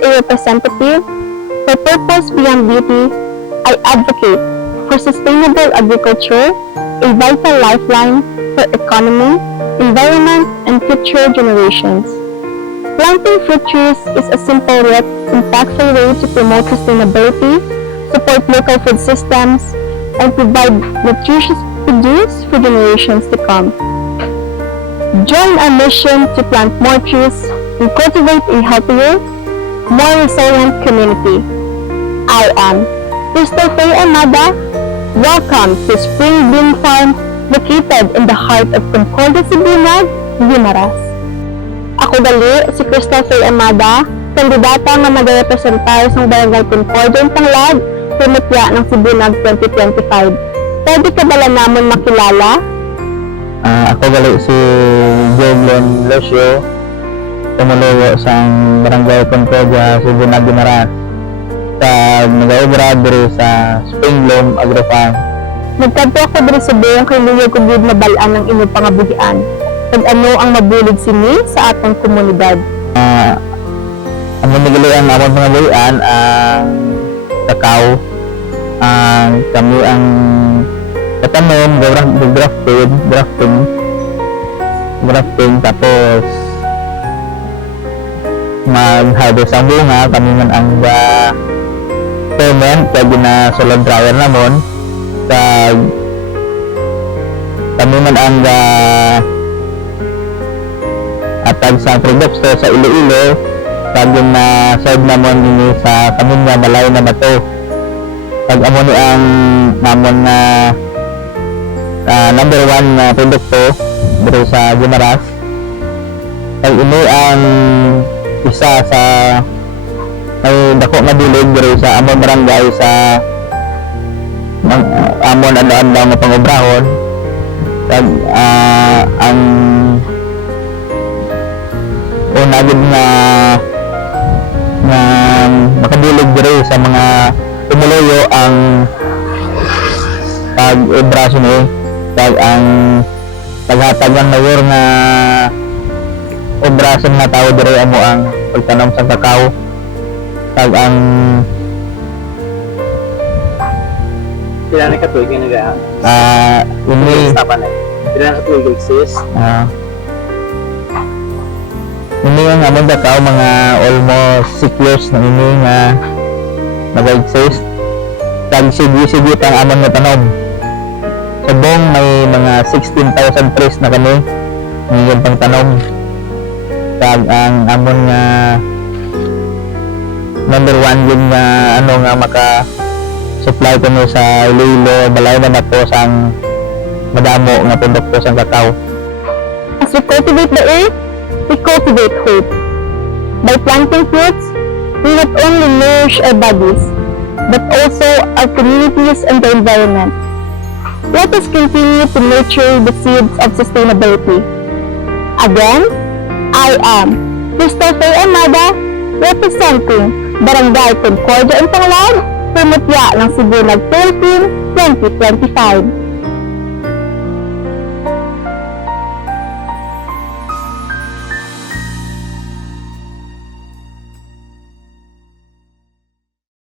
as a representative for Purpose Beyond Beauty, I advocate for sustainable agriculture, a vital lifeline for economy, environment, and future generations. Planting fruit trees is a simple yet impactful way to promote sustainability, support local food systems, and provide nutritious produce for generations to come. Join our mission to plant more trees and cultivate a healthier, more resilient community. I am Crystal Faye Armada. Welcome to Spring Bloom Farm located in the heart of Concordia, Sibunag, Guimaras. Ako gali si Crystal Faye Armada, kandidata nga mag-representar sa Barangay Concordia ng Tanglad, Pumutya ng Sibunag 2025. Pwede ka bala namon makilala? Ako gali si Joblon Lucio, tumuluyo sa Barangay Concordia, Sibunag, Guimaras. Sa nag-aobra diri sa Spring Bloom Agro Farm. Nagkanto ako diri sa bayang kay Luyo kung gud mabalaan ng inyong pangabuhian. Ug ano ang mabulig sini sa atong komunidad? Ang manigilian namon pangabuhian ang kakao. Kami ang katanom, grafting, tapos mag-harvest ang bunga. Kami man ang payment kaya ginasulod dryer namon. Kami man ang atag sa produkto sa Iloilo kag na serve namon ini sa Kamunya balay na bato. Pag amo ni ang namon na number 1 na produkto dito sa Guimaras. Pag ini ang isa sa may dako nga bilog diri sa amon barangay sa amon adlaw nga pangobrahon. Kag ang una gid nga makabilog diri sa mga tumuluyo ang pag-obra sini. Kag ang paghatag ng mayor nga obra sa mga tao diri amo ang pagtanom sa kakao. Kag ang pila na katuig nga naga ini pila na katuig exist ini ang amon kakao mga almost 6 years na ini nga nag-exist. Kag sige pang amon nga tanom. Subong may mga 16,000 trees na kami ngayon pang tanom. Kag ang amon nga number 1 yun nga nga maka-supply ko sa Iloilo balay na bato sang madamo nga produkto sang kakao. As we cultivate the earth, we cultivate hope. By planting fruits, we not only nourish our bodies, but also our communities and the environment. Let us continue to nurture the seeds of sustainability. Again, I am Crystal Faye Armada, representing Barangay Concordia ng Tanglad, Pumutya ng Sibunag, Philippines 2025.